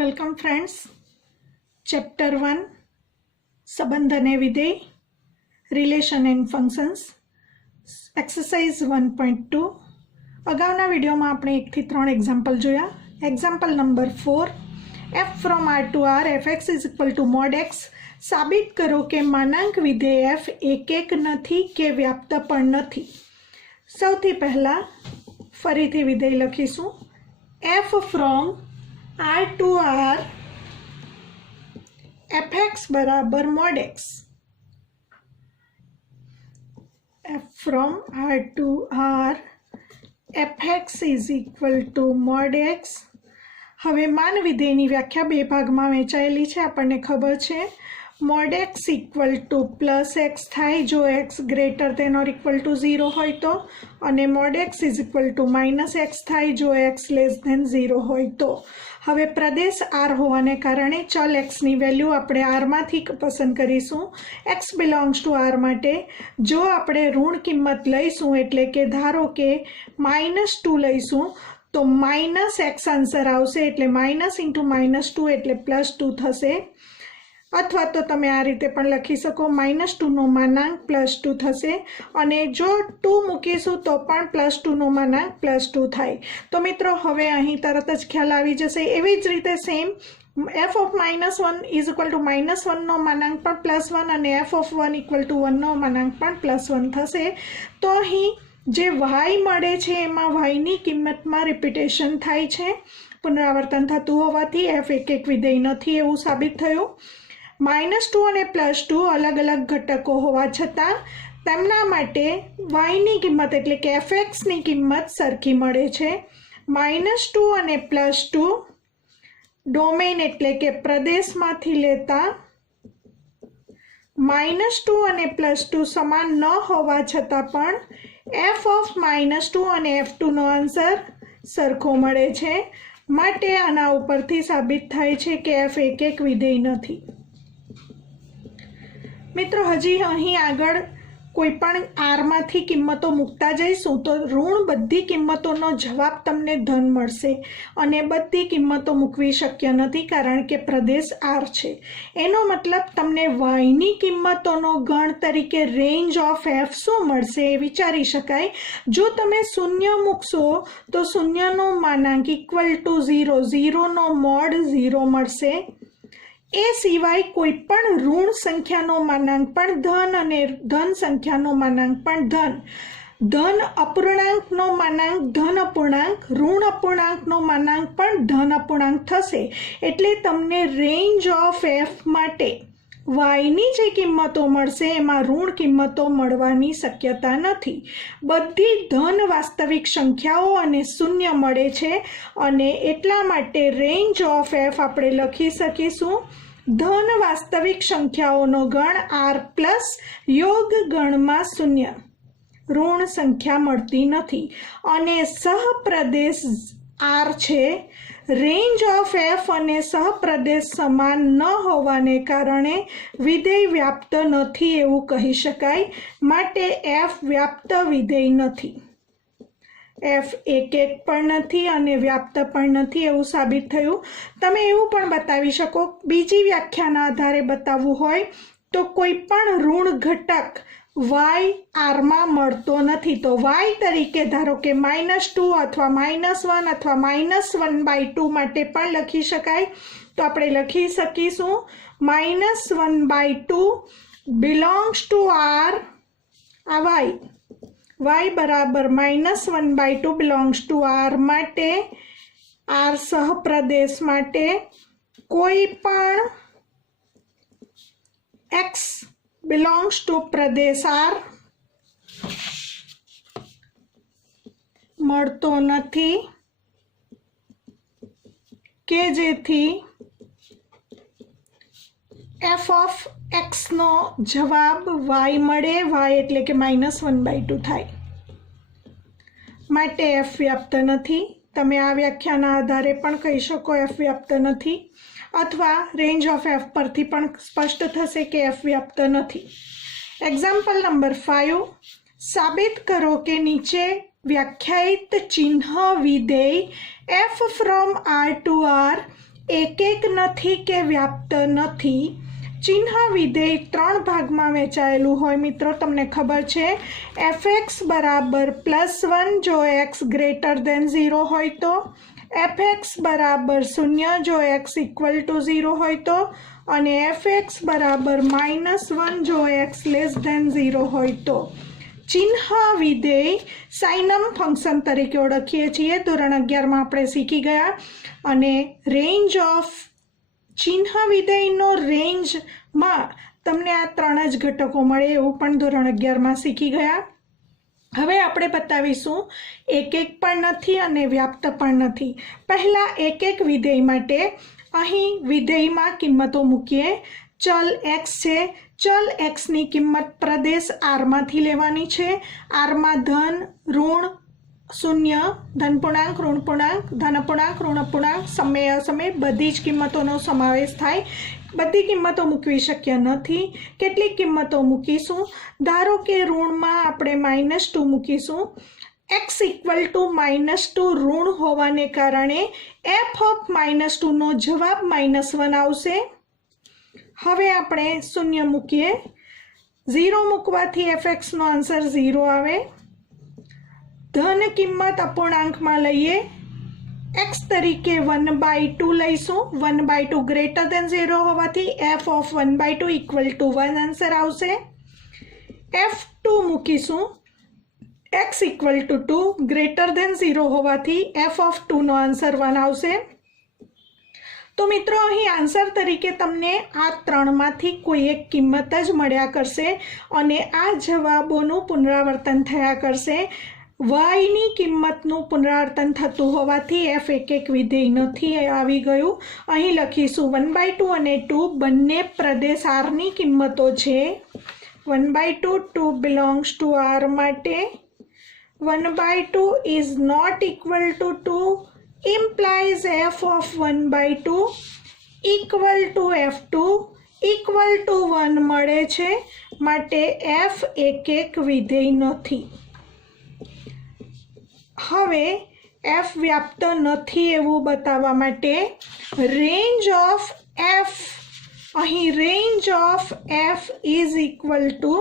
Welcome friends. Chapter 1 संबंध अने विधेय रिलेशन एंड फंक्शन्स एक्सरसाइज 1.2 अगाउना विडियो में आपणे 1 થી 3 एग्जाम्पल जोया। Example number 4 f from r to r fx is equal to mod x साबित करो कि मानांक विधेय f एक नहीं के व्याप्त पण नहीं। सौथी पहला फरीथी विधेय लखीशुं f from r to r fx बराबर mod x। f from r to r fx is equal to mod x। हवे मान विधेयनी व्याख्या बे भागमां वहेंचायेली छे। आपणने खबर छे mod x equal to plus x थाय जो x greater than or equal to 0 होय तो, अने mod x is equal to minus x थाय जो x लेस देन 0 होय तो। हवे प्रदेश r होवाने कारणे चल x नी वेल्यू आपणे r मांथी पसंद करीशुं। x बिलोंग्स टू r माटे जो आपणे ऋण किंमत लईशुं एटले के धारो के -2 लईशुं तो माइनस एक्स आंसर आवशे एटले माइनस इंटू -2 एटले +2 थशे। अथवा तो तमे आ रीते पण लखी सको -2 नो मानांक +2 थशे अने जो 2 मूकीशुं तो पण +2 नो मानांक +2 थाय। तो मित्रों हवे अहीं तरत ज ख्याल आवी जशे। एवी ज रीते same f of -1 is equal to -1 नो मानांक पण +1 अने f ऑफ 1 इक्वल टू 1 नो मानांक पण +1 थशे। तो अहीं जे y मळे छे एमां y नी किंमतमां रिपीटेशन थाय छे, पुनरावर्तन थतुं होवाथी f एक विधेय नथी एवुं साबित थयुं। -2 અને +2 अलग अलग घटको होवा छतां तेमना माटे y नी किंमत एटले के fx नी किंमत सरखी मळे छे। -2 અને +2 डोमेन एटले के प्रदेशमांथी लेता -2 અને +2 समान न होवा छतां पण f ऑफ -2 અને f2 नो आंसर सरखो मळे छे। माटे आना उपरथी साबित थाय छे के f एक विधेय नथी। मित्रों हजी अहीं आगळ कोईपण आर मांथी किंमतो मूकता जईशुं तो ऋण बधी किंमतोनो जवाब तमने धन मळशे अने बधी किंमतो मूकवी शक्य नथी कारण के प्रदेश आर छे। एनो मतलब तमने y नी किंमतोनो गण तरीके रेंज ऑफ f शुं मळशे ए विचारी शकाय। जो तमे शून्य मूकशो तो शून्य नो मानांक इक्वल टू 0, 0 नो मोड 0 मळशे। ए सिवाय कोईपण ऋण संख्यानो मानांक पण धन अने धन संख्यानो मानांक पण धन। धन अपूर्णांक नो मानांक धन अपूर्णांक, ऋण अपूर्णांक नो मानांक पण धन अपूर्णांक थशे। एटले तमने रेंज ऑफ एफ माटे y नी जे किंमतो मळशे एमां ऋण किंमतो मळवानी शक्यता नथी। बधी धन वास्तविक संख्याओ अने शून्य मळे छे अने एटला माटे रेंज ऑफ एफ आपणे लखी सकीशुं धन वास्तविक संख्याओनो गण r प्लस योग गणमां शून्य ऋण संख्या मळती नथी अने सहप्रदेश r छे। रेंज ऑफ एफ अने सहप्रदेश समान न होवाने कारणे विधेय व्याप्त नथी एवुं कही शकाय। माटे एफ व्याप्त विधेय नथी। एफ एक पण नथी अने व्याप्त पण नथी एवुं साबित थयुं। तमे एवुं पण बतावी शको बीजी व्याख्याना आधारे बतावવું હોય तो कोईपण ऋण घटक y r માં મળતો નથી તો y તરીકે ધારો કે -2 અથવા -1 અથવા -1/2 માટે પણ લખી શકાય। તો આપણે લખી શકીશું -1/2 belongs to r આ y બરાબર -1/2 belongs to r માટે r સહપ્રદેશ માટે કોઈ પણ x belongs to Pradesh R मळतो नथी के जेथी f ऑफ x नो जवाब y मळे। y एटले के -1/2 थाय माटे f व्याप्त नथी। तमे आ व्याख्याना आधारे पण कही शको f व्याप्त नथी अथवा रेंज ऑफ एफ परथी पण स्पष्ट थशे के एफ व्याप्त नथी। एग्जाम्पल नंबर 5 साबित करो कि नीचे व्याख्यायित चिन्ह विधेय f from r to r એક એક નથી કે વ્યાપ્ત નથી. ચિહ્ન વિધેય 3 ભાગમાં વહેંચાયેલું હોય મિત્રો, તમને ખબર છે. fx બરાબર +1 જો x ગ્રેટર દેન 0 હોય તો, fx બરાબર 0 જો x ઇક્વલ ટુ 0 હોય તો, અને fx બરાબર -1 જો x લેસ દેન 0 હોય તો. ચિહ્ન વિધેય સાઇનમ ફંક્શન તરીકે ઓળખીએ છીએ. ધોરણ 11માં આપણે શીખી ગયા. અને રેન્જ ઓફ ચિહ્ન વિધેયનો રેન્જમાં તમને આ 3 જ ઘટકો મળે એવું પણ ધોરણ 11માં શીખી ગયા. હવે આપણે બતાવીશું એક એક પણ નથી અને વ્યાપ્ત પણ નથી. પહેલાં એક એક વિધેય માટે અહીં વિધેયમાં કિંમતો મૂકીએ. ચલ x છે. ચલ xની કિંમત પ્રદેશ આરમાંથી લેવાની છે. આરમાં ધન, ઋણ, શૂન્ય, ધન પૂર્ણાંક, ઋણ પૂર્ણાંક, ધન પૂર્ણાંક, ઋણ પૂર્ણાંક, સમય અસમય બધી જ કિંમતોનો સમાવેશ થાય. બધી કિંમતો મૂકવી શક્ય નથી. કેટલીક કિંમતો મૂકીશું. ધારો કે ઋણમાં આપણે -2 મૂકીશું. x ઇક્વલ ટુ -2 ઋણ હોવાને કારણે f ઓફ -2 નો જવાબ -1 આવશે. હવે આપણે 0 મૂકીએ. 0 મૂકવાથી fx નો આન્સર 0 આવે. ધન કિંમત અપૂર્ણાંકમાં લઈએ. x તરીકે 1/2 લઈશું. 1/2 ગ્રેટર દેન 0 હોવાથી f of 1/2 equal to 1 answer આવશે. f2 મૂકીશું. x equal to 2 greater than 0 હોવાથી f ઓફ 2 નો આન્સર 1 આવશે. તો મિત્રો અહીં આન્સર તરીકે તમને આ 3માંથી કોઈ એક કિંમત જ મળ્યા કરશે અને આ જવાબોનું પુનરાવર્તન થયા કરશે. વાયની કિંમતનું પુનરાવર્તન થતું હોવાથી f એક એક વિધેય નથી આવી ગયું. અહીં લખીશું 1/2 અને 2 બંને પ્રદેશ આરની કિંમતો છે. 1/2 2 બિલોંગ્સ ટુ આર માટે 1/2 is not equal to 2 implies f of 1/2 equal to f2 equal to 1 મળે છે. માટે f એક એક વિધેય નથી. હવે f વ્યાપ્ત નથી એવું બતાવવા માટે રેન્જ ઓફ f, અહીં range of f is equal two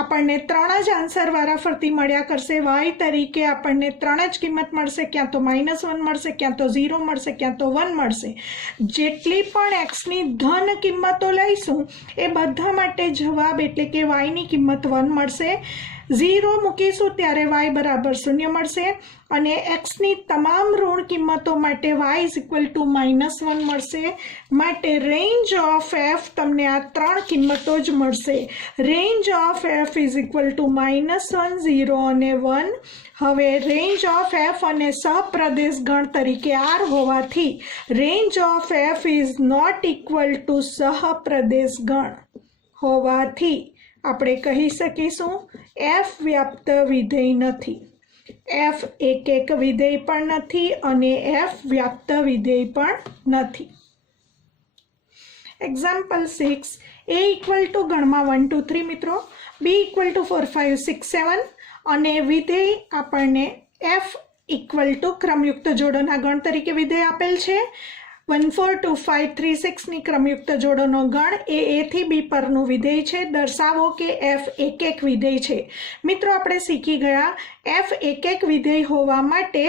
આપણને 3 જ આન્સર વારાફરતી મળ્યા કરશે. y તરીકે આપણને 3 જ કિંમત મળશે. ક્યાં તો -1 મળશે, ક્યાં તો 0 મળશે, ક્યાં તો 1 મળશે. જેટલી પણ xની ધન કિંમતો લઈશું એ બધા માટે જવાબ એટલે કે yની કિંમત 1 મળશે. 0 મૂકીશું ત્યારે y બરાબર 0 મળશે અને xની તમામ ઋણ કિંમતો માટે y ઇઝ ઇક્વલ ટુ -1 મળશે. માટે રેન્જ ઓફ f તમને આ 3 કિંમતો જ મળશે. Range of f is equal to -1, 0 અને 1. હવે રેન્જ ઓફ f અને સહપ્રદેશ ગણ તરીકે r હોવાથી range of f is not equal to સહપ્રદેશ ગણ હોવાથી આપણે કહી શકીશું f વ્યાપ્ત વિધેય નથી. f એક એક વિધેય પણ નથી અને f વ્યાપ્ત વિધેય પણ નથી. એક્ઝામ્પલ 6. a ઇક્વલ ટુ ગણમાં 1 2 3 મિત્રો, b ઇક્વલ ટુ 4 5 6 7 અને વિધેય આપણને f ઇક્વલ ટુ ક્રમયુક્ત જોડોના ગણ તરીકે વિધેય આપેલ છે. 1 4 2 5 3 6 ની ક્રમયુક્ત જોડોનો ગણ એ a થી b પરનું વિધેય છે. દર્શાવો કે f એક એક વિધેય છે. મિત્રો આપણે શીખી ગયા f એક એક વિધેય હોવા માટે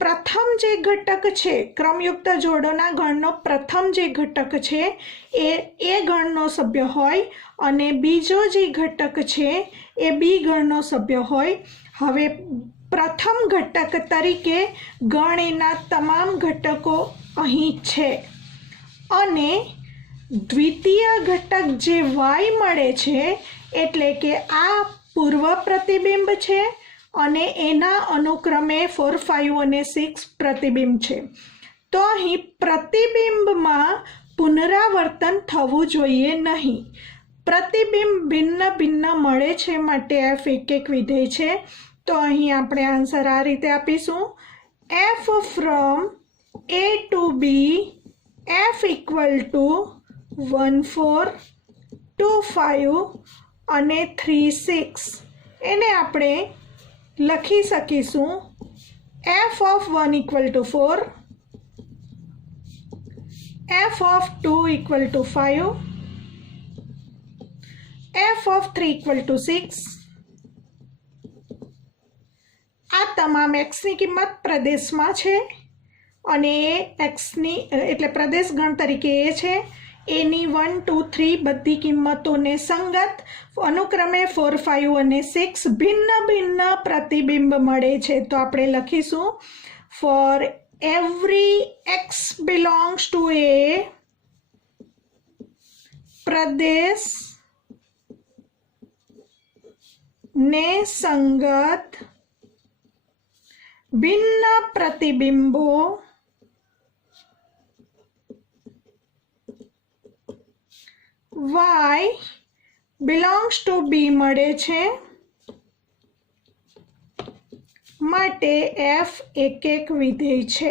પ્રથમ જે ઘટક છે ક્રમયુક્ત જોડોના ગણનો પ્રથમ જે ઘટક છે એ ગણનો સભ્ય હોય અને બીજો જે ઘટક છે એ b ગણનો સભ્ય હોય. હવે પ્રથમ ઘટક તરીકે ગણના તમામ ઘટકો અહીં છે અને દ્વિતીય ઘટક જે y મળે છે એટલે કે આ પૂર્વ પ્રતિબિંબ છે અને એના અનુક્રમે 4 5 અને 6 પ્રતિબિંબ છે. તો અહીં પ્રતિબિંબમાં પુનરાવર્તન થવું જોઈએ નહીં. પ્રતિબિંબ ભિન્ન ભિન્ન મળે છે માટે f એક એક વિધેય છે. તો અહીં આપણે આન્સર આ રીતે આપીશું. f from a to b f equal to 1 4 2 5 અને 3 6 એને આપણે લખી શકીશું f of 1 equal to 4, f of 2 equal to 5, f of 3 equal to 6. આ તમામ એક્સની કિંમત પ્રદેશમાં છે અને એ એક્સની એટલે પ્રદેશ ગણ તરીકે એ છે. એની 1, 2, 3 બધી કિંમતોને સંગત અનુક્રમે 4, 5 અને 6 ભિન્ન ભિન્ન પ્રતિબિંબ મળે છે. તો આપણે લખીશું for every x belongs to A પ્રદેશ ને સંગત ભિન્ન પ્રતિબિંબો y belongs to b મળે છે માટે f એક વિધેય છે.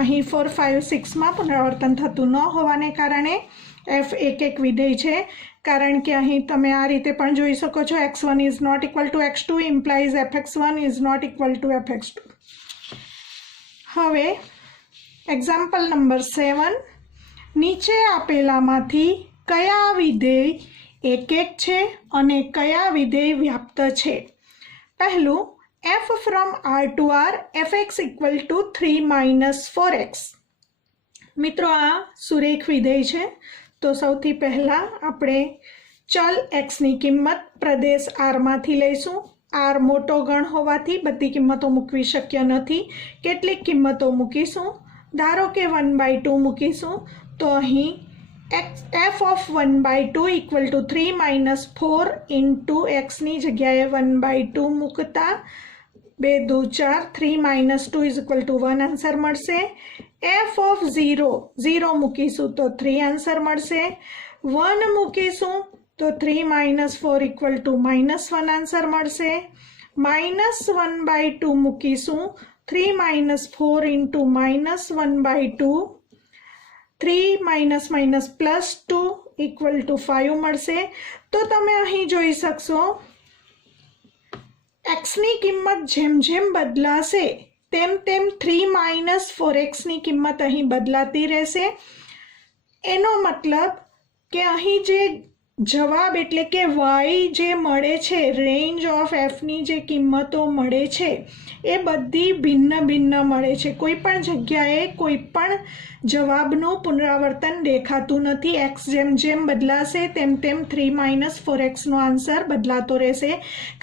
અહીં 4, 5, 6માં પુનરાવર્તન થતું ન હોવાને કારણે f એક વિધેય છે. કારણ કે અહીં તમે આ રીતે પણ જોઈ શકો છો x1 is not equal to x2 implies fx1 is not equal to fx2. હવે એક્ઝામ્પલ નંબર 7, નીચે આપેલામાંથી કયા વિધેય એક છે અને કયા વિધેય વ્યાપ્ત છે? પહેલું f from r to r fx equal to 3 - 4x. મિત્રો આ સુરેખ વિધેય છે. તો સૌથી પહેલાં આપણે ચલ એક્સની કિંમત પ્રદેશ આરમાંથી લઈશું. આર મોટો ગણ હોવાથી બધી કિંમતો મૂકવી શક્ય નથી. કેટલીક કિંમતો મૂકીશું. ધારો કે 1/2 મૂકીશું. તો અહીં f of 1/2 equal to 3 - 4 into xની જગ્યાએ 1/2 મૂકતા 2 2 4 3 - 2 is equal to 1 આન્સર મળશે. f of 0 મૂકીશું તો 3 આન્સર મળશે. 1 મૂકીશું તો 3 - 4 equal to -1 આન્સર મળશે. -1/2 મૂકીશું 3 - 4 into -1/2 3 - +2 equal to 5 મળશે. તો તમે અહીં જોઈ શકશો એક્સની કિંમત જેમ જેમ બદલાશે તેમ તેમ 3 - 4x ની કિંમત અહીં બદલાતી રહેશે. એનો મતલબ કે અહીં જે જવાબ એટલે કે y જે મળે છે, રેન્જ ઓફ એફની જે કિંમતો મળે છે એ બધી ભિન્ન ભિન્ન મળે છે. કોઈ પણ જગ્યાએ કોઈ પણ જવાબનું પુનરાવર્તન દેખાતું નથી. એક્સ જેમ જેમ બદલાશે તેમ તેમ 3 - 4xનો આન્સર બદલાતો રહેશે.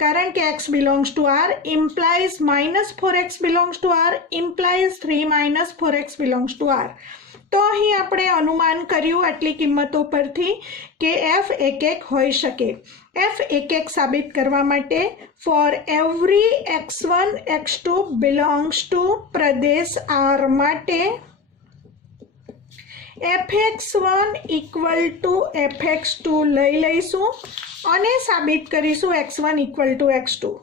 કારણ કે x belongs to r implies -4x belongs to r implies 3 - 4x belongs to r. તો અહીં આપણે અનુમાન કર્યું આટલી કિંમતો પરથી કે f એક હોઈ શકે. f એક સાબિત કરવા માટે for every x1 x2 belongs to Pradesh r માટે fx1 equal to fx2 લઈ લઈશું અને સાબિત કરીશું x1 equal to x2.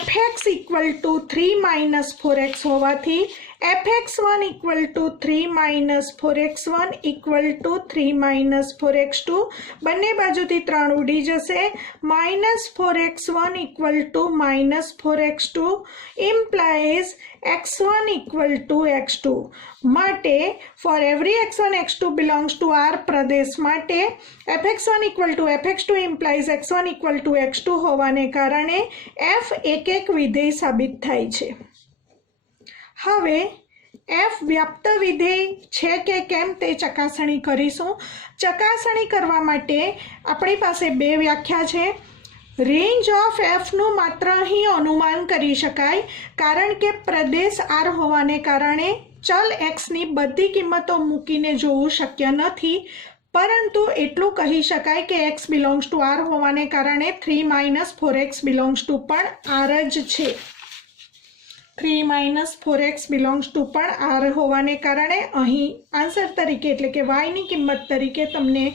fx equal to 3 - 4x હોવાથી fx1 equal to 3 - 4x1 equal to 3 - 4x2 બંને બાજુથી 3 ઉડી જશે. -4x1 equal to -4x2 implies x1 equal to x2. માટે for every x1 x2 belongs to r પ્રદેશ માટે fx1 equal to fx2 implies x1 equal to x2 હોવાને કારણે f એક વિધેય સાબિત થાય છે. હવે f વ્યાપ્ત વિધેય છે કે કેમ તે ચકાસણી કરીશું. ચકાસણી કરવા માટે આપણી પાસે બે વ્યાખ્યા છે. રેન્જ ઓફ એફનું માત્ર અહીં અનુમાન કરી શકાય કારણ કે પ્રદેશ આર હોવાને કારણે ચલ એક્સની બધી કિંમતો મૂકીને જોવું શક્ય નથી. પરંતુ એટલું કહી શકાય કે x belongs to r હોવાને કારણે 3 - 4x belongs to પણ r જ છે. 3 - 4x belongs to પણ r હોવાને કારણે અહીં આન્સર તરીકે એટલે કે y ની કિંમત તરીકે તમને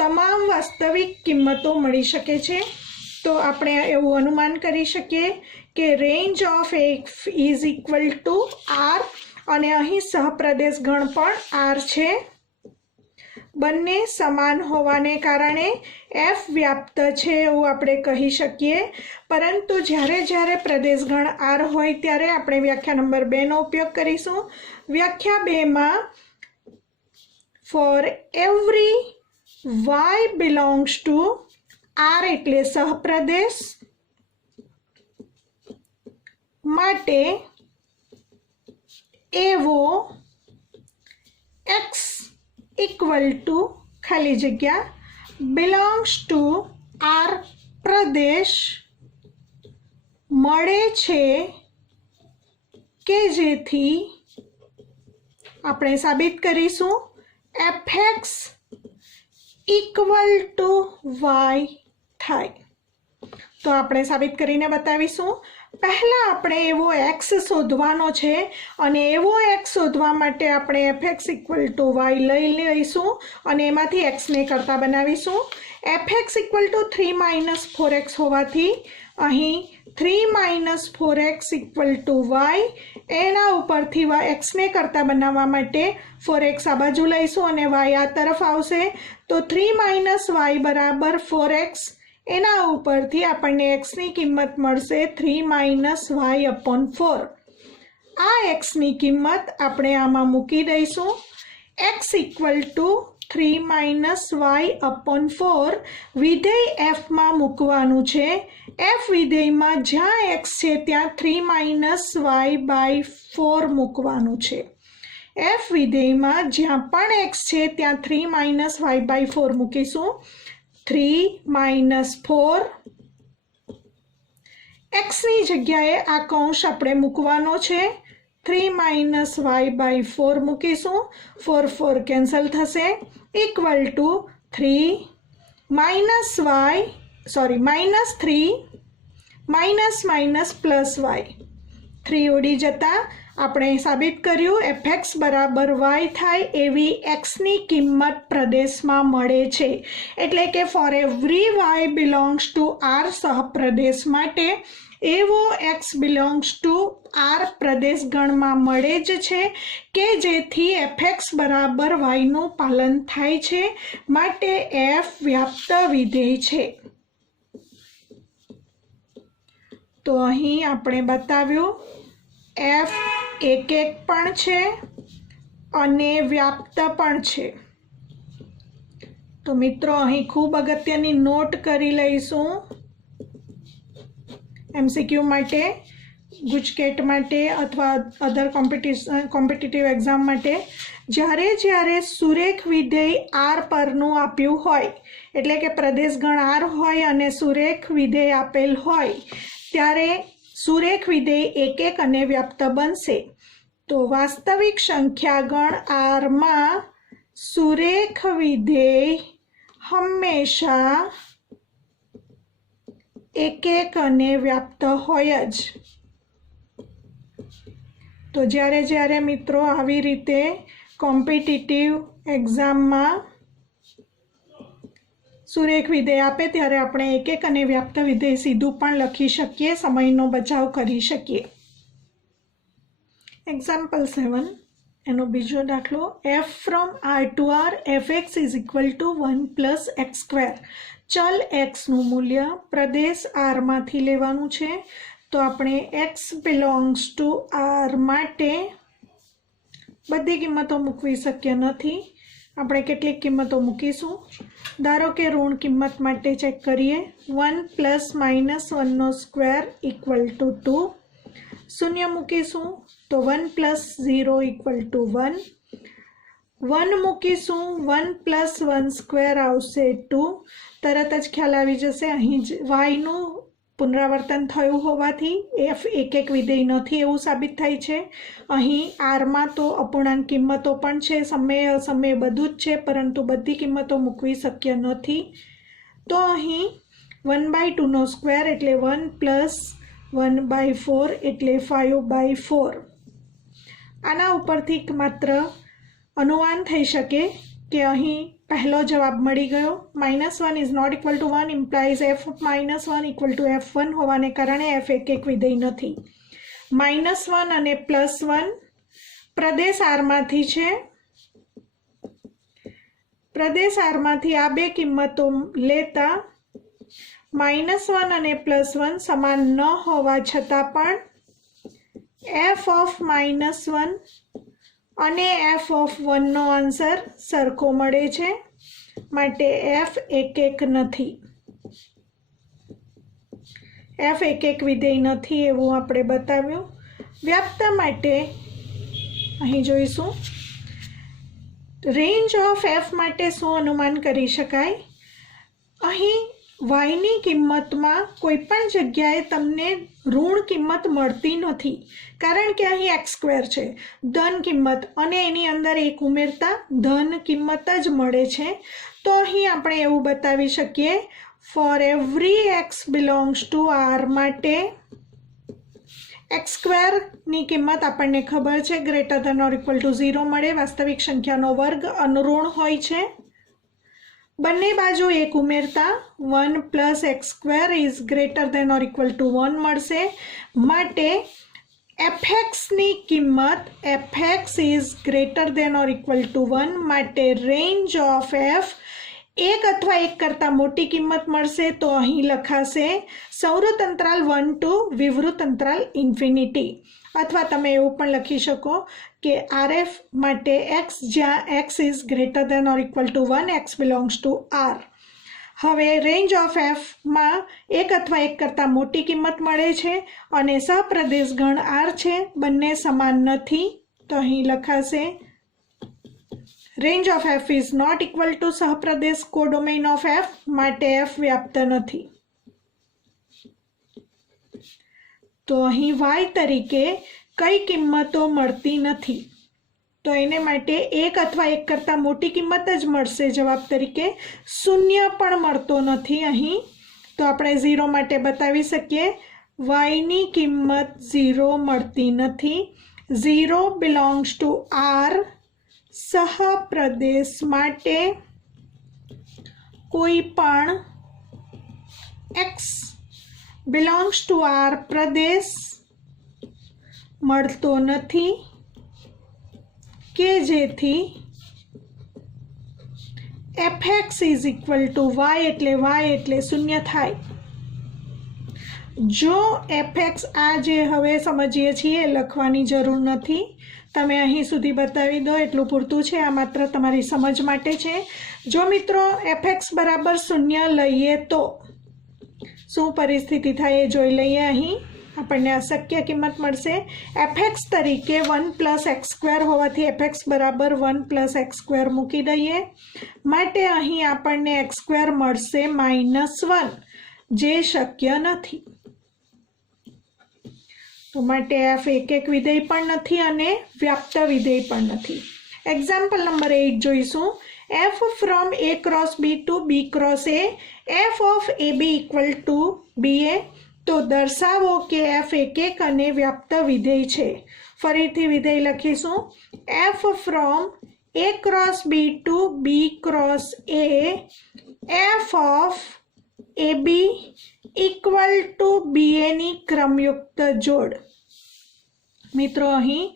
તમામ વાસ્તવિક કિંમતો મળી શકે છે. તો આપણે એવું અનુમાન કરી શકીએ કે range of F is equal two r અને અહીં સહપ્રદેશ ગણ પણ r છે. બંને સમાન હોવાને કારણે એફ વ્યાપ્ત છે એવું આપણે કહી શકીએ, પરંતુ જ્યારે જ્યારે પ્રદેશગણ આર હોય ત્યારે આપણે વ્યાખ્યા નંબર 2નો ઉપયોગ કરીશું. વ્યાખ્યા 2માં for every y belongs to R એટલે સહપ્રદેશ માટે એવો એક્સ ઇક્વલ ટુ ખાલી જગ્યા બિલોંગ્સ ટુ આર પ્રદેશ મળે છે કે જેથી આપણે સાબિત કરીશું એફએક્સ ઇક્વલ ટુ વાય થાય. તો આપણે સાબિત કરીને બતાવીશું. પહેલાં આપણે એવો એક્સ શોધવાનો છે અને એવો એક્સ શોધવા માટે આપણે એફએક્સ ઇક્વલ ટુ વાય લઈ લઈશું અને એમાંથી એક્સને કરતા બનાવીશું. એફએક્સ ઇક્વલ ટુ 3 - 4x હોવાથી અહીં 3 - 4x ઇક્વલ ટુ વાય, એના ઉપરથી એક્સને કરતા બનાવવા માટે 4x આ બાજુ લઈશું અને વાય આ તરફ આવશે. તો 3 - y બરાબર 4x. એના ઉપરથી આપણને એક્સની કિંમત મળશે 3 - y/4. આ એક્સની કિંમત આપણે આમાં મૂકી દઈશું. એક્સ ઇક્વલ ટુ 3 - y/4 વિધેય એફમાં મૂકવાનું છે. એફ વિધેયમાં જ્યાં એક્સ છે ત્યાં 3 - y/4 મૂકવાનું છે. એફ વિધેયમાં જ્યાં પણ એક્સ છે ત્યાં 3 - y/4 મૂકીશું. 3 - 4 એક્સની જગ્યાએ આ કૌંસ આપણે મૂકવાનો છે. 3 - y/4 મૂકીશું. 4 4 કેન્સલ થશે. Equal to 3 y. 3 ઉડી જતા આપણે સાબિત કર્યું એફએક્સ બરાબર વાય થાય એવી એક્સની કિંમત પ્રદેશમાં મળે છે. એટલે કે for every y belongs to R સહપ્રદેશ માટે એવો એક્સ બિલોંગ્સ ટુ આર પ્રદેશગણમાં મળે જ છે કે જેથી એફએક્સ બરાબર વાયનું પાલન થાય છે, માટે એફ વ્યાપ્ત વિધેય છે. તો અહીં આપણે બતાવ્યું એફ એક પણ છે અને વ્યાપ્ત પણ છે. તો મિત્રો અહીં ખૂબ અગત્યની નોટ કરી લઈશું. એમસીક્યુ માટે, ગુજકેટ માટે અથવા અધર કોમ્પિટિટિવ એક્ઝામ માટે જ્યારે જ્યારે સુરેખ વિધેય આર પરનું આપ્યું હોય, એટલે કે પ્રદેશગણ આર હોય અને સુરેખ વિધેય આપેલ હોય, ત્યારે સુરેખ વિધેય એક અને વ્યાપ્ત બનશે. તો વાસ્તવિક સંખ્યાગણ આરમાં સુરેખ વિધેય હંમેશા એક અને વ્યાપ્ત હોય જ. તો જ્યારે જ્યારે મિત્રો આવી રીતે કોમ્પિટિટિવ એક્ઝામમાં સુરેખ વિધેય આપે ત્યારે આપણે એક અને વ્યાપ્ત વિધેય સીધું પણ લખી શકીએ, સમયનો બચાવ કરી શકીએ. એક્ઝામ્પલ 7 એનો બીજો દાખલો. F from r to r f x is equal to 1 + x². ચલ એક્સનું મૂલ્ય પ્રદેશ આરમાંથી લેવાનું છે. તો આપણે એક્સ બિલોંગ્સ ટુ આર માટે બધી કિંમતો મૂકવી શક્ય નથી. આપણે કેટલીક કિંમતો મૂકીશું. ધારો કે ઋણ કિંમત માટે ચેક કરીએ. 1 + -1² ઇક્વલ ટુ 2. શૂન્ય મૂકીશું તો 1 + 0 ઇક્વલ ટુ 1. 1 મૂકીશું 1 + 1² આવશે 2. તરત જ ખ્યાલ આવી જશે અહીં જ વાયનું પુનરાવર્તન થયું હોવાથી એફ એક વિધેય નથી એવું સાબિત થાય છે. અહીં આરમાં તો અપૂર્ણાંક કિંમતો પણ છે, સમય અસમય બધું જ છે, પરંતુ બધી કિંમતો મૂકવી શક્ય નથી. તો અહીં 1/2² એટલે 1 + 1/4 એટલે 5/4. આના ઉપરથી માત્ર અનુમાન થઈ શકે કે અહીં પહેલો જવાબ મળી ગયો. -1 is not equal to 1 implies f -1 equal to f1 હોવાને કારણે f એક વિધેય નથી. -1 અને +1 પ્રદેશ આરમાંથી છે પ્રદેશ આરમાંથી આ બે કિંમતો લેતા -1 અને +1 સમાન ન હોવા છતાં પણ f ઓફ -1 અને f ઓફ 1 નો આન્સર સરખો મળે છે, માટે f એક નથી. f એક વિધેય નથી એવું આપણે બતાવ્યું. વ્યાપ્ત માટે અહીં જોઈશું રેન્જ ઓફ f માટે શું અનુમાન કરી શકાય. અહીં y ની કિંમતમાં કોઈ પણ જગ્યાએ તમને ઋણ કિંમત મળતી નથી, કારણ કે અહીં x² છે, ધન કિંમત, અને એની અંદર 1 ઉમેરતા ધન કિંમત જ મળે છે. તો અહીં આપણે એવું બતાવી શકીએ for every x belongs to r માટે x² ની કિંમત આપણને ખબર છે greater than or equal to 0 મળે. વાસ્તવિક સંખ્યાનો વર્ગ અનુઋણ હોય છે. બંને બાજુ 1 ઉમેરતા 1 + x² is greater than or equal to 1 મળશે. માટે fx ની કિંમત fx is greater than or equal to 1, માટે રેન્જ ઓફ f 1 અથવા 1 કરતાં મોટી કિંમત મળશે. તો અહીં લખાશે સંવૃત અંતરાલ 1 ટુ વિવૃત અંતરાલ ઇન્ફિનિટી, અથવા તમે એવું પણ લખી શકો કે RF માટે x જ્યાં x is greater than or equal to 1, x belongs to r. હવે રેન્જ ઓફ f માં 1 અથવા 1 કરતાં મોટી કિંમત મળે છે અને સહપ્રદેશ ગણ r છે, બંને સમાન નથી. તો અહીં લખાશે range of f is not equal to સહપ્રદેશ કોડોમેઇન ઓફ f, માટે f વ્યાપ્ત નથી. તો અહીં y તરીકે કઈ કિંમતો મળતી નથી, તો એને માટે 1 અથવા 1 કરતાં મોટી કિંમત જ મળશે. જવાબ તરીકે 0 પણ મળતો નથી અહીં. તો આપણે 0 માટે બતાવી શકીએ y ની કિંમત 0 મળતી નથી. 0 બિલોંગ્સ ટુ r. સહપ્રદેશ માટે કોઈ પણ x બિલોંગ્સ ટુ r પ્રદેશ મળતો નથી કે જેથી fx is equal two y એટલે 0 થાય. જો fx આ જે હવે સમજીએ છીએ લખવાની જરૂર નથી, તમે અહીં સુધી બતાવી દો એટલું પૂરતું છે. આ માત્ર તમારી સમજ માટે છે. જો મિત્રો fx બરાબર 0 લઈએ તો શું પરિસ્થિતિ થાય એ જોઈ લઈએ. અહીં આપણને અશક્ય કિંમત મળશે. fx તરીકે 1 + x² હોવાથી fx બરાબર 1 + x² મૂકી દઈએ, માટે અહીં આપણને x² મળશે -1, જે શક્ય નથી. તો માટે f એક વિધેય પણ નથી અને વ્યાપ્ત વિધેય પણ નથી. એક્ઝામ્પલ નંબર 8 જોઈશું. f from a cross b to b cross a, f of ab equal to ba. તો દર્શાવો કે f એક અને વ્યાપ્ત વિધેય છે. ફરીથી વિધેય લખીશું. f from a cross b to b cross a, f of ab equal to ba ની ક્રમયુક્ત જોડ. મિત્રો અહીં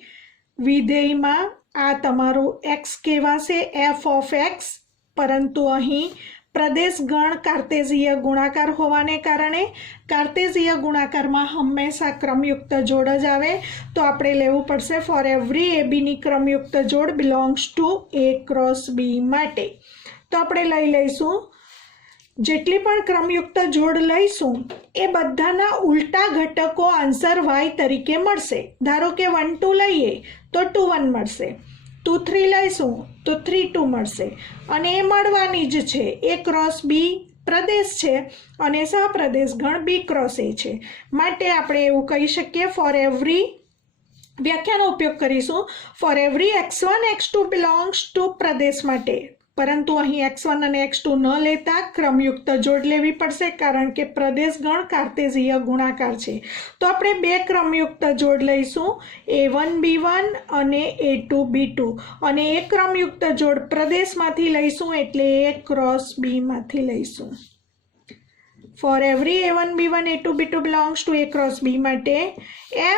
વિધેયમાં આ તમારું x કહેવાશે f ઓફ x, પરંતુ અહીં પ્રદેશ ગણ કાર્તેઝીય ગુણાકાર હોવાને કારણે કાર્તેઝીય ગુણાકારમાં હંમેશા ક્રમયુક્ત જોડ જ આવે. તો આપણે લેવું પડશે ફોર એવરી ab ની ક્રમયુક્ત જોડ belongs to a cross b માટે. તો આપણે લઈ લઈશું જેટલી પણ ક્રમયુક્ત જોડ લઈશું એ બધાના ઉલટા ઘટકો આન્સર y તરીકે મળશે. ધારો કે 1 2 લઈએ તો 2 1 મળશે, 2 3 લઈશું તો 3 2 મળશે, અને એ મળવાની જ છે. a ક્રોસ b પ્રદેશ છે અને સહપ્રદેશ ગણ b ક્રોસ a છે, માટે આપણે એવું કહી શકીએ ફોર એવરી વ્યાખ્યાનો ઉપયોગ કરીશું for every x1 x2 belongs to પ્રદેશ માટે. પરંતુ અહીં x1 અને x2 ન લેતા ક્રમયુક્ત જોડ લેવી પડશે, કારણ કે પ્રદેશ ગણ કાર્તેઝીય ગુણાકાર છે. તો આપણે બે ક્રમયુક્ત જોડ લઈશું, a1 b1 અને a2 b2, અને એક ક્રમયુક્ત જોડ પ્રદેશમાંથી લઈશું એટલે a ક્રોસ b માંથી લઈશું. For every a1 b1 a2 b2 belongs to a cross b માટે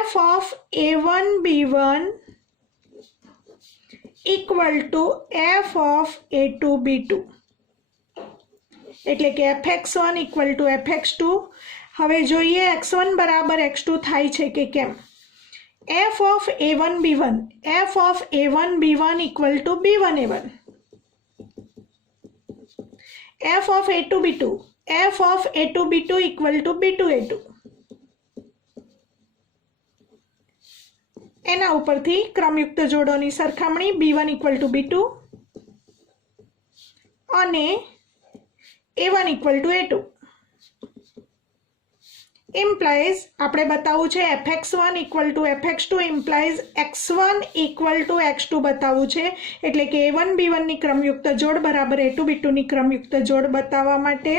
f of a1 b1 equal to f of a2b2 એટલે કે fx1 ઇક્વલ ટુ fx2. હવે જોઈએ x1 બરાબર x2 થાય છે કે કેમ. f of a1 b1 f of a1 b1 equal to b1 a1. f of a2 b2 f of a2 b2 equal to b2 a2. એના ઉપરથી ક્રમયુક્ત જોડોની સરખામણી b1 ઇક્વલ ટુ b2 અને a1 equal to a2 implies આપણે બતાવવું છે fx1 equal to fx2 implies x1 equal to x2 બતાવવું છે. એટલે કે a1 b1 ની ક્રમયુક્ત જોડ બરાબર a2 b2 ની ક્રમયુક્ત જોડ બતાવવા માટે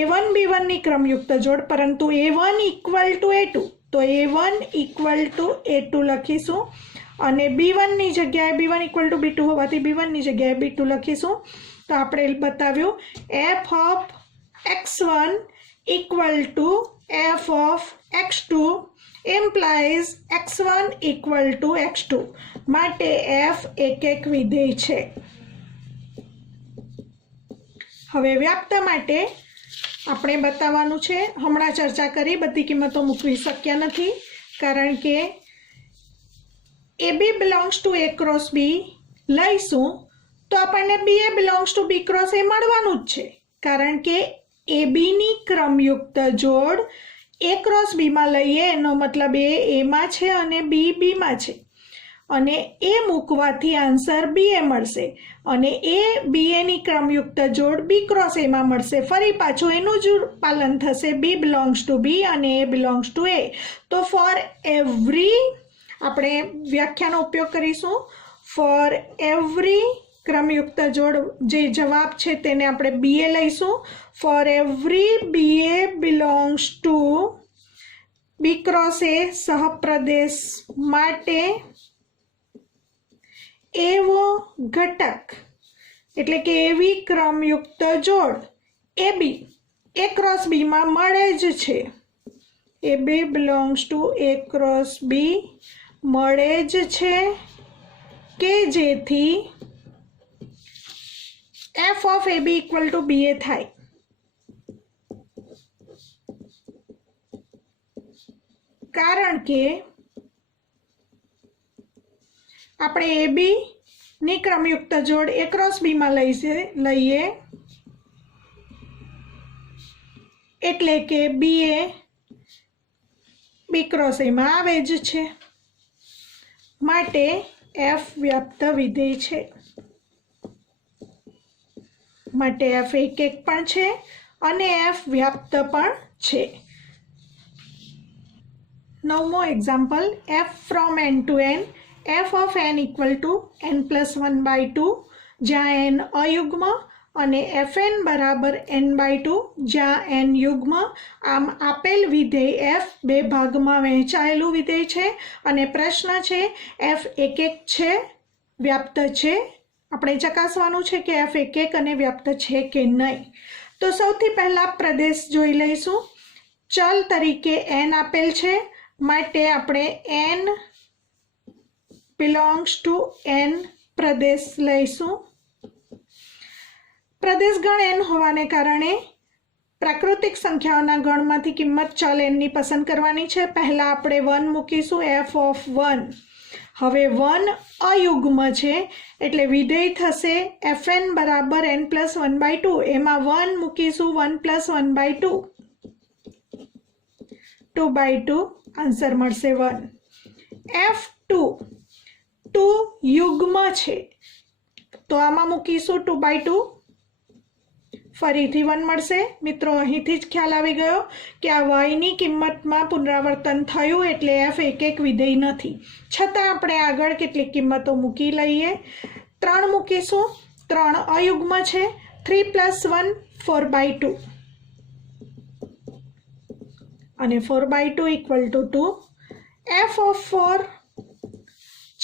a1 b1 ની ક્રમયુક્ત જોડ, પરંતુ a1 ઇક્વલ ટુ a2 તો a1 ઇક્વલ ટુ a2 લખીશું અને b1 ની જગ્યાએ b1 ઇક્વલ ટુ b2 હોવાથી b1 ની જગ્યાએ b2 લખીશું. તો આપણે બતાવ્યું f of x1 equal to f of x2 implies x1 equal to x2 માટે f એક વિધેય છે. હવે વ્યાપ્ત માટે આપણે બતાવવાનું છે, હમણાં ચર્ચા કરી બધી કિંમતો મૂકવી શક્ય નથી કારણ કે AB belongs to A cross B લઈશું તો આપણને BA belongs to B cross A મળવાનું જ છે કારણ કે AB ની ક્રમયુક્ત જોડ A ક્રોસ B માં લઈએ એનો મતલબ A માં છે અને B B માં છે અને A મૂકવાથી આન્સર BA મળશે અને A BA ની ક્રમયુક્ત જોડ B ક્રોસ A માં મળશે. ફરી પાછું એનું જ પાલન થશે, B belongs to B અને A belongs to A. તો ફોર એવરી આપણે વ્યાખ્યાનો ઉપયોગ કરીશું. ફોર એવરી ક્રમયુક્ત જોડ જે જવાબ છે તેને આપણે BA લઈશું. For every BA belongs to B cross A સહપ્રદેશ માટે એવો ઘટક એટલે કે એવી ક્રમયુક્ત જોડ AB A ક્રોસ B માં મળે જ છે. AB belongs to A cross B મળે જ છે કે જેથી f of AB equal to BA થાય. કારણ કે આપણે AB ની ક્રમયુક્ત જોડ A ક્રોસ B માં લઈએ એટલે કે BA B ક્રોસ A માં આવે જ છે માટે f વ્યાપ્ત વિધેય છે. માટે f એક પણ છે અને f વ્યાપ્ત પણ છે. નવમો example f from n to n f of n equal to n plus 1 by 2 જ્યાં n અયુગ્મ અને fn બરાબર n by 2 જ્યાં n યુગ્મ. આમ આપેલ વિધેય f બે ભાગમાં વહેંચાયેલું વિધેય છે અને પ્રશ્ન છે f એક છે વ્યાપ્ત છે. આપણે ચકાસવાનું છે કે f એક અને વ્યાપ્ત છે કે નહીં. તો સૌથી પહેલા પ્રદેશ જોઈ લઈશું. ચલ તરીકે n આપેલ છે માટે આપણે n belongs to n પ્રદેશ લઈશું. પ્રદેશ ગણ n હોવાને કારણે પ્રાકૃતિક સંખ્યાઓના ગણમાંથી કિંમત ચલ n ની પસંદ કરવાની છે. પહેલા આપણે 1 મૂકીશું f of 1. હવે 1 અયુગ્મ છે એટલે વિધેય થશે fn બરાબર n plus 1 by 2. એમાં 1 મૂકીશું 1 plus 1 by 2 2 by 2 આન્સર મળશે 1. f2 2 યુગ્મ છે તો આમાં મૂકીશું 2 by 2 ફરીથી 1 મળશે. મિત્રો અહીંથી જ ખ્યાલ આવી ગયો કે આ y ની કિંમતમાં પુનરાવર્તન થયું એટલે f એક વિધેય નથી. છતાં આપણે આગળ કેટલીક કિંમતો મૂકી લઈએ. 3 મૂકીશું, 3 અયુગ્મ છે. 3 plus 1 4 by 2 અને 4 by 2 equal to 2. f of 4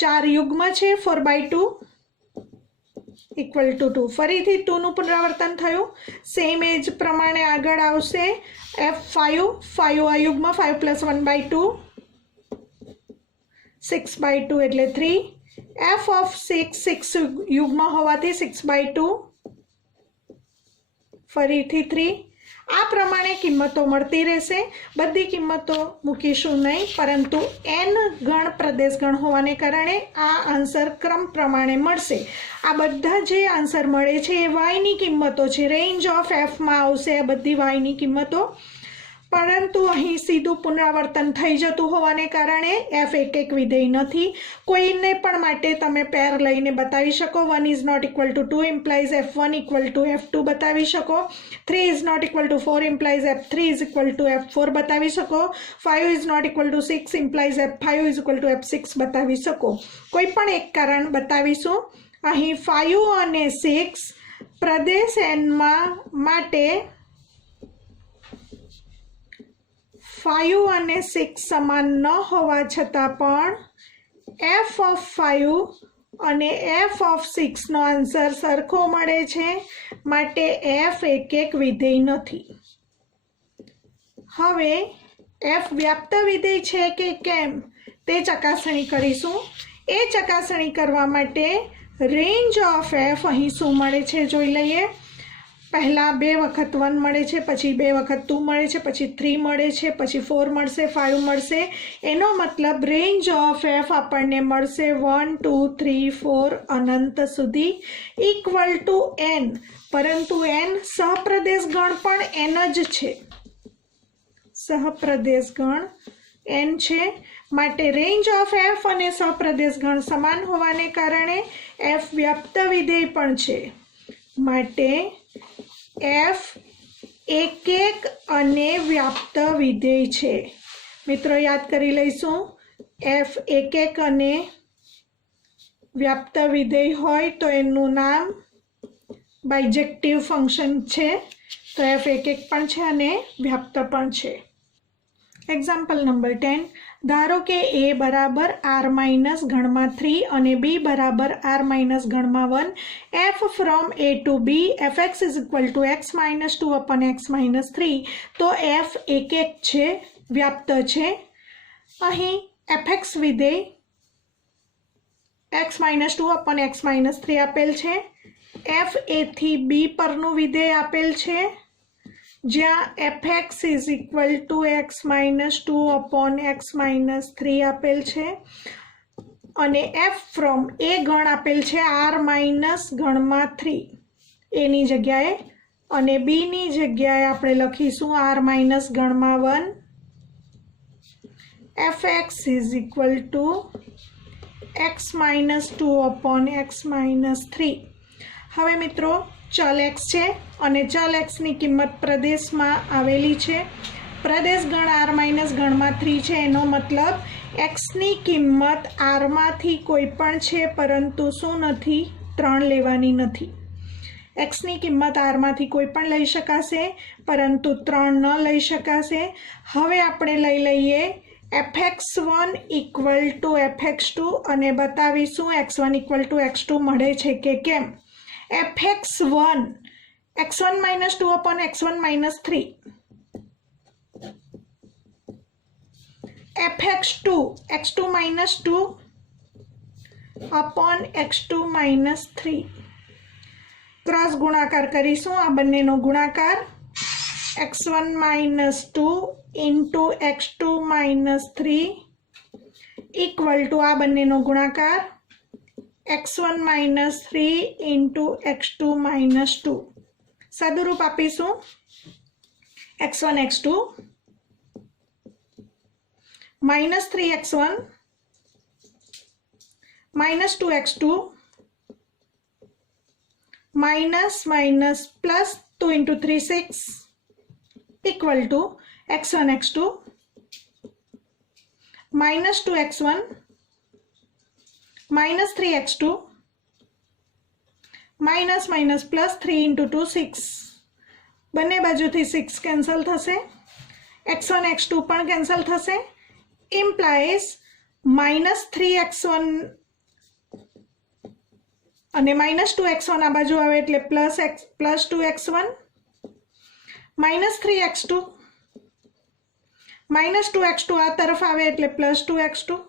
4 યુગ્મ છે. 4 by 2 equal to 2. ફરીથી 2 નું પુનરાવર્તન થયું. સેમ એજ પ્રમાણે આગળ આવશે f5 5 અયુગ્મ 5 plus 1 by 2 6 by 2 એટલે 3. એફ ઓફ 6 યુગ્મ હોવાથી 6/2 ફરીથી 3 આ પ્રમાણે કિંમતો મળતી રહેશે. બધી કિંમતો મૂકીશું નહીં, પરંતુ n ગણ પ્રદેશ ગણ હોવાને કારણે આ આન્સર ક્રમ પ્રમાણે મળશે. આ બધા જે આન્સર મળે છે એ વાયની કિંમતો છે. રેન્જ ઓફ એફમાં આવશે આ બધી વાયની કિંમતો, પરંતુ અહીં સીધું પુનરાવર્તન થઈ જતું હોવાને કારણે એફ એક વિધેય નથી. કોઈને પણ માટે તમે પેર લઈને બતાવી શકો. 1 is not equal to 2 implies F1 equal to F2 બતાવી શકો. 3 is not equal to 4 implies F3 is equal to F4 બતાવી શકો. 5 is not equal to 6 implies F5 is equal to F6 બતાવી શકો. કોઈ પણ એક કારણ બતાવીશું. અહીં 5 અને 6 પ્રદેશ એનમાં માટે 5 અને 6 સમાન ન હોવા છતાં પણ એફ ઓફ 5 અને એફ ઓફ 6નો આન્સર સરખો મળે છે, માટે એફ એક વિધેય નથી. હવે એફ વ્યાપ્ત વિધેય છે કે કેમ તે ચકાસણી કરીશું. એ ચકાસણી કરવા માટે રેન્જ ઓફ એફ અહીં શું મળે છે જોઈ લઈએ. પહેલાં 2 વખત 1 મળે છે, પછી 2 વખત 2 મળે છે, પછી 3 મળે છે, પછી 4 મળશે, 5 મળશે. એનો મતલબ રેન્જ ઓફ એફ આપણને મળશે 1 2 3 4 અનંત સુધી ઇક્વલ ટુ n. પરંતુ n સહપ્રદેશ ગણ પણ n જ છે. સહપ્રદેશ ગણ n છે, માટે રેન્જ ઓફ એફ અને સહપ્રદેશ ગણ સમાન હોવાને કારણે એફ વ્યાપ્ત વિધેય પણ છે. માટે એફ એક અને વ્યાપ્ત વિધેય છે. મિત્રો યાદ કરી લઈશું. એફ એક અને વ્યાપ્ત વિધેય હોય તો એનું નામ બાયજેક્ટિવ ફંક્શન છે. તો એફ એક પણ છે અને વ્યાપ્ત પણ છે. Example number 10. ધારો કે a બરાબર r માઇનસ ગણમાં 3 અને b બરાબર r માઇનસ ગણમાં 1. f from a to b fx is equal to x minus 2 upon x minus 3. તો f એક છે, વ્યાપ્ત છે. અહીં fx વિધેય x minus 2 upon x minus 3 આપેલ છે. f a થી b પરનું વિધેય આપેલ છે, જ્યાં fx is equal to x minus 2 upon x minus 3 આપેલ છે. અને f ફ્રોમ a ગણ આપેલ છે r માઇનસ ગણમાં 3 એની જગ્યાએ, અને b ની જગ્યાએ આપણે લખીશું r માઇનસ ગણમાં 1. fx is equal to x minus 2 upon x minus 3. હવે મિત્રો ચલ x છે અને ચલ xની કિંમત પ્રદેશમાં આવેલી છે. પ્રદેશ ગણ r માઇનસ ગણમાં 3 છે. એનો મતલબ xની કિંમત rમાંથી કોઈ પણ છે, પરંતુ શું નથી? 3 લેવાની નથી. xની કિંમત rમાંથી કોઈ પણ લઈ શકાશે, પરંતુ 3 ન લઈ શકાશે. હવે આપણે લઈ લઈએ fx1 ઇક્વલ ટુ fx2 અને બતાવીશું x1 ઇક્વલ ટુ x2 મળે છે કે કેમ. fx1 x1 minus 2 upon x1 minus 3. fx2 x2 minus 2 upon x2 minus 3. Cross ગુણાકાર કરીશું. આ બંનેનો ગુણાકાર x1 minus 2 into x2 minus 3 equal to આ બંનેનો ગુણાકાર x1 minus 3 into x2 minus 2. સદરૂપ આપીશું x1 x2 minus 3x1 minus 2x2 minus minus plus 2 into 3 6 equal to x1 x2 minus 2x1 minus 3x2 minus minus plus 3 into 2 6. બંને બાજુથી 6 cancel થશે. x1 x2 પણ cancel થશે. implies minus 3x1 અને minus 2x1 આ બાજુ આવે એટલે plus 2x1 minus 3x2 minus 2x2 આ તરફ આવે એટલે plus 2x2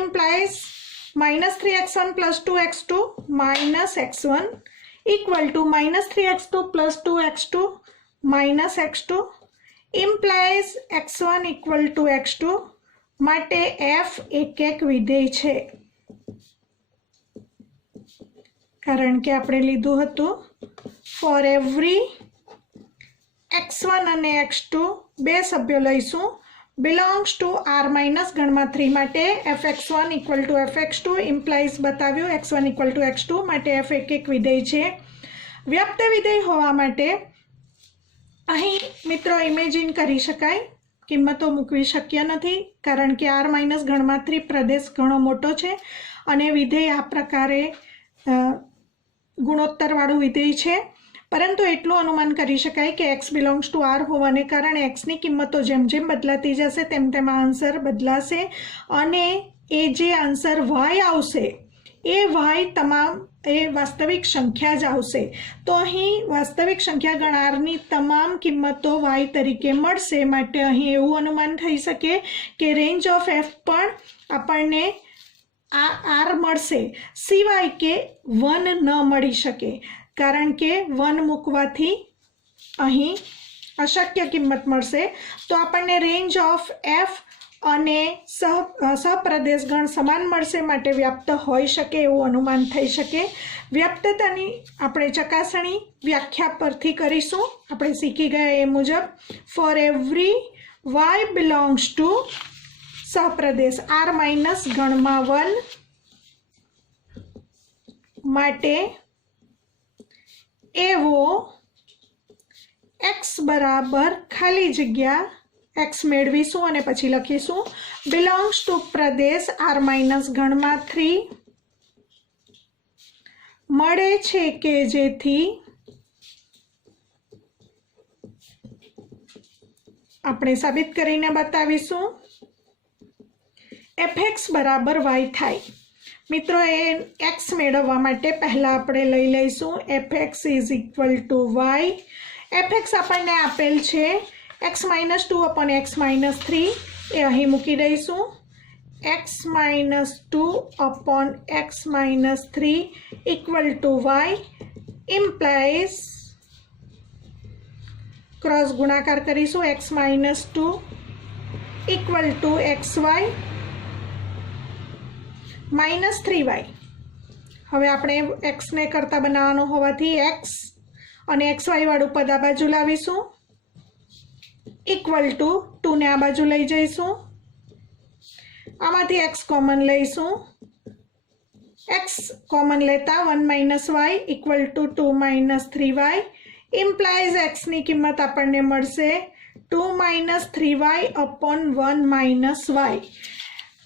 implies -3x1 + 2x2 -x1 equal to -3x2 + 2x2 -x2 implies x1 equal to x2 માટે f એક વિધેય છે, કારણ કે આપણે લીધું હતું ફોર એવરી x1 અને x2 બે સભ્યો લઈશું બિલોંગ્સ ટુ r માઇનસ ગણમાં 3 માટે fx1 equal to fx2 implies બતાવ્યું x1 equal to x2 માટે f એક વિધેય છે। વ્યક્ત વિધેય હોવા માટે અહીં મિત્રો ઇમેજિન કરી શકાય, કિંમતો મૂકવી શક્ય નથી કારણ કે r માઇનસ ગણમાં 3 પ્રદેશ ઘણો મોટો છે અને વિધેય આ પ્રકારે ગુણોત્તરવાળું વિધેય છે, પરંતુ એટલું અનુમાન કરી શકાય કે x બિલોંગ્સ ટુ r હોવાને કારણે xની કિંમતો જેમ જેમ બદલાતી જશે તેમ તેમ આ આન્સર બદલાશે અને એ જે આન્સર y આવશે એ y તમામ એ વાસ્તવિક સંખ્યા જ આવશે। તો અહીં વાસ્તવિક સંખ્યા ગણ આરની તમામ કિંમતો y તરીકે મળશે માટે અહીં એવું અનુમાન થઈ શકે કે રેન્જ ઓફ f પણ આપણને આ r મળશે, સિવાય કે 1 ન મળી શકે કારણ કે 1 મૂકવાથી અહીં અશક્ય કિંમત મળશે। તો આપણને રેન્જ ઓફ f અને સહપ્રદેશગણ સમાન મળશે માટે વ્યાપ્ત હોઈ શકે એવું અનુમાન થઈ શકે। વ્યાપ્તતાની આપણે ચકાસણી વ્યાખ્યા પરથી કરીશું, આપણે શીખી ગયા એ મુજબ for every y belongs to સહપ્રદેશ r માઇનસ ગણમાં 1 માટે એવો x બરાબર ખાલી જગ્યા x મેળવીશું અને પછી લખીશું belongs to Pradesh r minus ગણમાં 3 મળે છે કે જેથી આપણે સાબિત કરીને બતાવીશું fx બરાબર y થાય। મિત્રો એ x મેળવવા માટે પહેલાં આપણે લઈ લઈશું fx is equal two y। fx આપણને આપેલ છે x - 2 upon x - 3 એ અહીં મૂકી દઈશું x - 2 upon x - 3 equal to y implies cross ગુણાકાર કરીશું x - 2 equal to xy -3y। હવે આપણે x ને કરતા બનાવવાનું હોવાથી x અને xy વાળું પદ આ બાજુ લાવીશું ઇક્વલ ટુ 2 ને આ બાજુ લઈ જઈશું, આમાંથી x કોમન લઈશું, x કોમન લેતા 1 - y equal to 2 - 3y implies x ની કિંમત આપણને મળશે 2 - 3y upon 1 - y।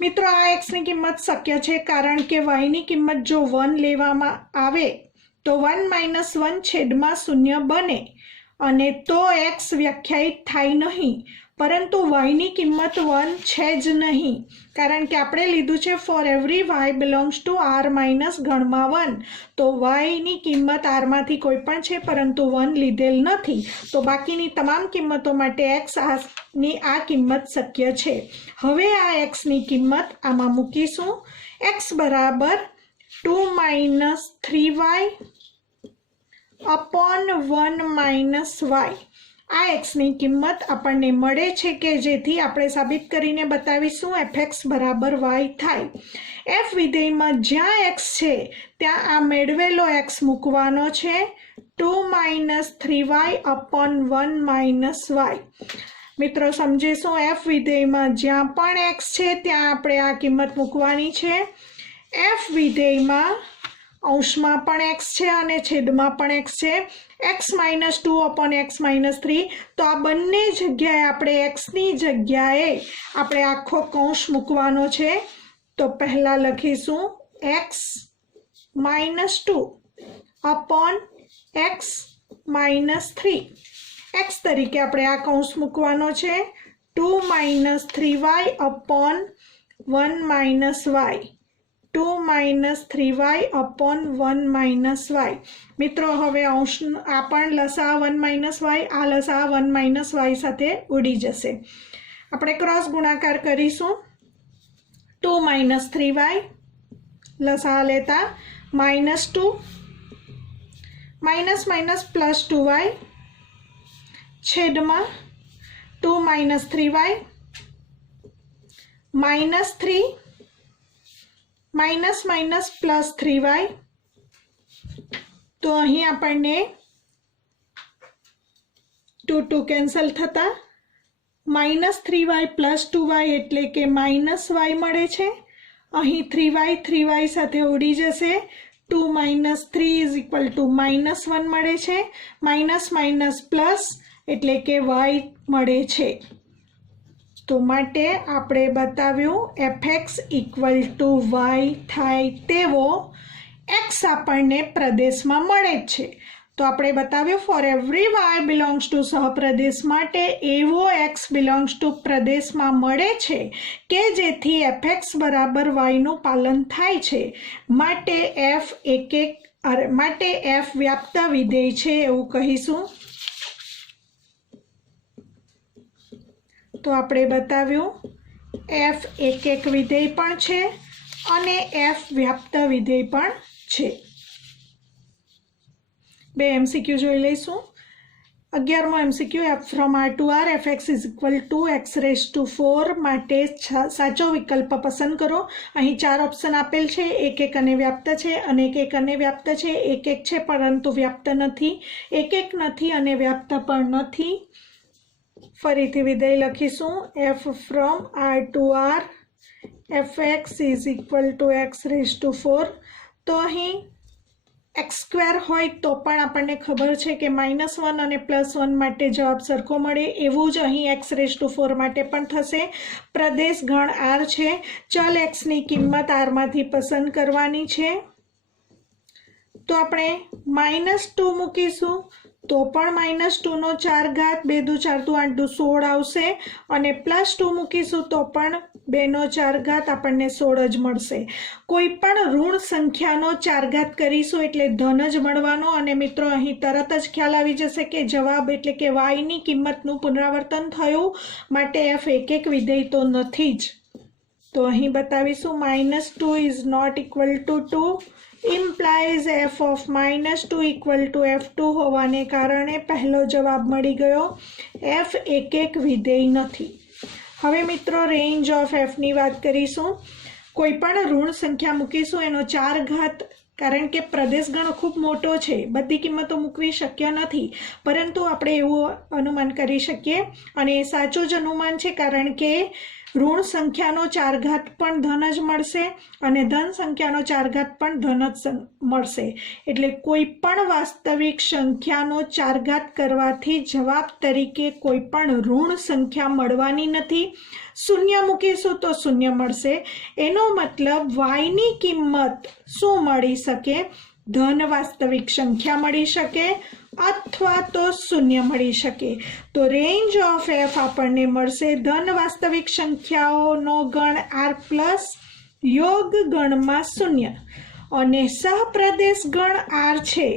મિત્રો આ x ની કિંમત શક્ય છે કારણ કે y ની કિંમત જો 1 લેવામાં આવે તો 1 - 1 છેદમાં 0 બને અને તો x વ્યાખ્યાયિત થાય નહીં, પરંતુ y ની કિંમત 1 છે જ નહીં કારણ કે આપણે લીધું છે for every y belongs to r minus ગણમાં 1, તો y ની કિંમત r માંથી કોઈ પણ છે પરંતુ 1 લીધેલ નથી, તો બાકીની તમામ કિંમતો માટે x ની આ કિંમત શક્ય છે। હવે આ x ની કિંમત આમાં મૂકીશું x બરાબર 2 - 3y upon 1 - y। આ x ની કિંમત આપણને મળે છે કે જેથી આપણે સાબિત કરીને બતાવીશું fx બરાબર y થાય। f વિધેયમાં જ્યાં x છે ત્યાં આ મેળવેલો x મૂકવાનો છે 2 - 3y upon 1 - y। મિત્રો સમજીશું f વિધેયમાં જ્યાં પણ x છે ત્યાં આપણે આ કિંમત મૂકવાની છે। f વિધેયમાં અંશમાં પણ x છે અને છેદમાં પણ x છે, x - 2 upon x - 3, તો આ બંને જગ્યાએ આપણે x ની જગ્યાએ આપણે આખો કૌંસ મૂકવાનો છે। તો પહેલાં લખીશું x - 2 upon x - 3, x તરીકે આપણે આ કૌંસ મૂકવાનો છે 2 - 3y upon 1 - y, 2 - 3y upon 1 - y। મિત્રો હવે અંશ આ પણ લસા 1 - y આ લસા 1 - y સાથે ઉડી જશે, આપણે ક્રોસ ગુણાકાર કરીશું 2 - 3y लसा लेता -2 minus minus +2y छेदमा 2 - 3y -3 minus minus +3y। तो અહીં આપણને 2 2 કેન્સલ થતા -3y +2y એટલે કે -y મળે છે। અહીં 3y સાથે ઉડી જશે, 2 - 3 = -1 મળે છે, માઇનસ માઇનસ પ્લસ એટલે કે y મળે છે। તો માટે આપણે બતાવ્યું fx = y થાય તેવો x આપણને પ્રદેશમાં મળે જ છે। તો આપણે બતાવ્યું for every y belongs to સહપ્રદેશ માટે એવો x બિલોંગ્સ ટુ પ્રદેશમાં મળે છે કે જેથી fx બરાબર y નું પાલન થાય છે। માટે f વ્યાપ્ત વિધેય છે એવું કહીશું। તો આપણે બતાવ્યું f એક વિધેય પણ છે અને f વ્યાપ્ત વિધેય પણ છે। બે MCQ જોઈ લઈશું। 11મો MCQ f from R to R fx = x⁴ માટે સાચો વિકલ્પ પસંદ કરો। અહીં 4 ઓપ્શન આપેલ છે, એક અને વ્યાપ્ત છે, એક અને વ્યાપ્ત છે, એક છે પરંતુ વ્યાપ્ત નથી, એક નથી અને વ્યાપ્ત પણ નથી। ફરીથી વિધેય લખીશું f from R to R fx = x⁴। તો અહીં x² હોય તો પણ આપણને ખબર છે કે -1 અને +1 માટે જવાબ સરખો મળે, એવું જ અહીં x⁴ માટે પણ થશે। પ્રદેશ ગણ R છે, ચલ x ની કિંમત R માંથી પસંદ કરવાની છે। તો આપણે -2 મૂકીશું તો પણ -2 નો 4 ઘાત, 2 દુ 4 દુ 8 દુ 16 આવશે અને +2 મૂકીશું તો પણ 2 નો 4 ઘાત આપણને 16 જ મળશે। કોઈ પણ ઋણ સંખ્યાનો 4 ઘાત કરીશું એટલે ધન જ મળવાનો અને મિત્રો અહીં તરત જ ખ્યાલ આવી જશે કે જવાબ એટલે કે y ની કિંમતનું પુનરાવર્તન થયું, માટે f એક વિધેય તો નથી જ। તો અહીં બતાવીશું -2 is not equal to 2 implies f of -2 = f2 હોવાને કારણે પહેલો જવાબ મળી ગયો। f એક વિધેય નથી। હવે મિત્રો રેન્જ ઓફ f ની વાત કરીશું। કોઈ પણ ઋણ સંખ્યા મૂકીશું એનો 4 ઘાત, કારણ કે પ્રદેશ ગણ ખૂબ મોટો છે, બધી કિંમતો મૂકવી શક્ય નથી, પરંતુ આપણે એવું અનુમાન કરી શકીએ અને એ સાચું જ અનુમાન છે, કારણ કે ઋણ સંખ્યાનો 4 ઘાત પણ ધન જ મળશે અને ધન સંખ્યાનો 4 ઘાત પણ ધન જ મળશે। એટલે કોઈ પણ વાસ્તવિક સંખ્યાનો 4 ઘાત કરવાથી જવાબ તરીકે કોઈ પણ ઋણ સંખ્યા મળવાની નથી। શૂન્ય મૂકીશું તો શૂન્ય મળશે, એનો મતલબ y ની કિંમત શું મળી શકે? ધન વાસ્તવિક સંખ્યા મળી શકે અથવા તો શૂન્ય મળી શકે। તો રેન્જ ઓફ f આપણને મળશે ધન વાસ્તવિક સંખ્યાઓનો ગણ r પ્લસ યોગ ગણમાં શૂન્ય અને સહપ્રદેશ ગણ r છે,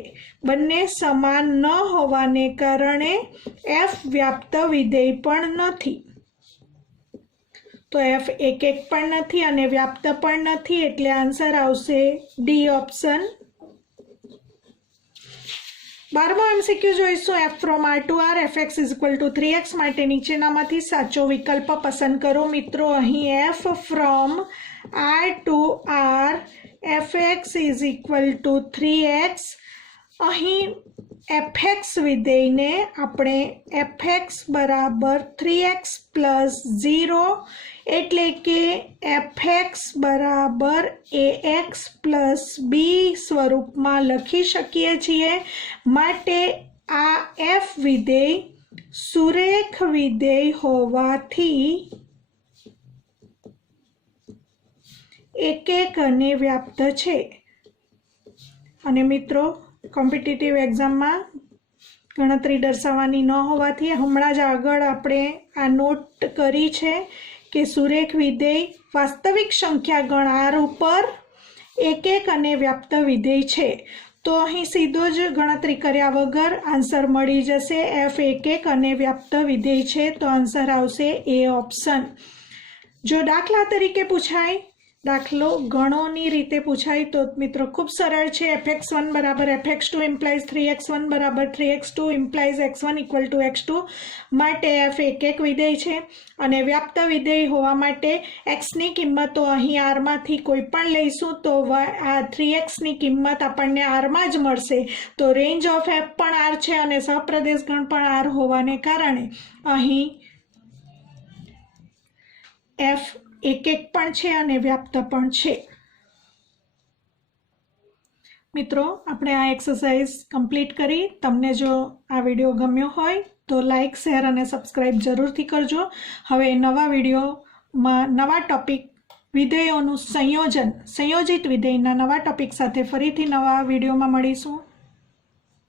બંને સમાન ન હોવાને કારણે f વ્યાપ્ત વિધેય પણ નથી। તો f એક પણ નથી અને વ્યાપ્ત પણ નથી, એટલે આન્સર આવશે ડી ઓપ્શન। 12મો MCQ જોઈશું f from R to R fx = 3x માટે નીચેનામાંથી સાચો વિકલ્પ પસંદ કરો। મિત્રો અહીં f from R to R fx = 3x, અહીં fx વિધેયને આપણે fx બરાબર 3x + 0 એટલે કે fx બરાબર ax + b સ્વરૂપમાં લખી શકીએ છીએ। માટે આ f વિધેય સુરેખ વિધેય હોવાથી એક અને વ્યાપ્ત છે। અને મિત્રો કોમ્પિટિટિવ એક્ઝામમાં ગણતરી દર્શાવવાની ન હોવાથી હમણાં જ આગળ આપણે આ નોટ કરી છે કે સુરેખ વિધેય વાસ્તવિક સંખ્યા ગણ r ઉપર એક અને વ્યાપ્ત વિધેય છે। તો અહીં સીધો જ ગણતરી કર્યા વગર આન્સર મળી જશે, f એક અને વ્યાપ્ત વિધેય છે, તો આન્સર આવશે એ ઓપ્શન। જો દાખલા તરીકે પૂછાય દાખલો ગણોની રીતે પૂછાય તો મિત્રો ખૂબ સરળ છે. fx1 બરાબર fx2 ઇમ્પ્લાઇઝ 3x1 બરાબર 3x2 implies x1 equal to x2 માટે f એક વિધેય છે અને વ્યાપ્ત વિધેય હોવા માટે xની કિંમતો અહીં આરમાંથી કોઈ પણ લઈશું તો આ 3xની કિંમત આપણને આરમાં જ મળશે. તો રેન્જ ઓફ f પણ આર છે અને સહપ્રદેશ ગણ પણ આર હોવાને કારણે અહીં f એક પણ છે અને વ્યાપ્ત પણ છે. મિત્રો, આપણે આ એક્સરસાઇઝ કમ્પ્લીટ કરી. તમને જો આ વિડીયો ગમ્યો હોય તો લાઇક, શેર અને સબસ્ક્રાઈબ જરૂરથી કરજો. હવે નવા વિડીયોમાં નવા ટોપિક વિધેયોનું સંયોજિત વિધેયના નવા ટોપિક સાથે ફરીથી નવા વિડીયોમાં મળીશું.